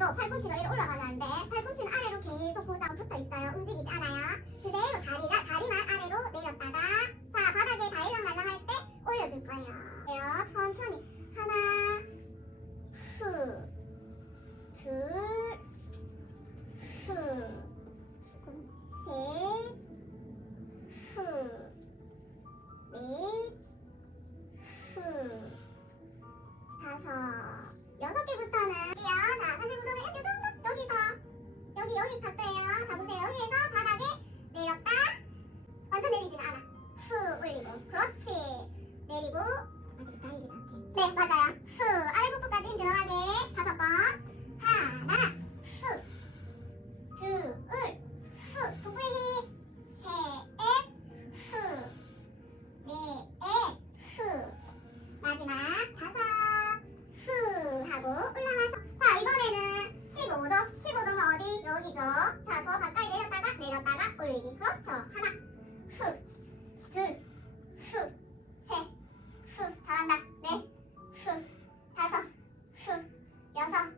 때도 팔꿈치가 위로 돼. 팔꿈치는 아래로 계속 고정 붙어 있어요. 움직이지 않아요. 그대로 다리가 다리만 아래로 내렸다가 자 바닥에 다리랑 말랑할 때 올려줄 거예요. 그래요. 천천히 하나, 후, 둘, 후, 셋, 후, 넷, 후, 다섯, 여섯 개부터는 할 여기 여기 갔어요. 자 보세요. 여기에서 바닥에 내렸다. 완전 내리지는 않아. 후 올리고. 그렇지. 내리고. 아, 네 맞아요. 후 아래 부분까지 들어가게 다섯 번. 하나 후둘후 복부에 힘셋넷후 마지막 다섯 후 하고 올라가. 올리죠. 자, 더 가까이 내렸다가 내렸다가 올리기. 그렇죠. 하나, 훅, 둘, 훅, 셋, 훅. 잘한다. 네, 넷, 훅, 다섯, 훅, 여섯.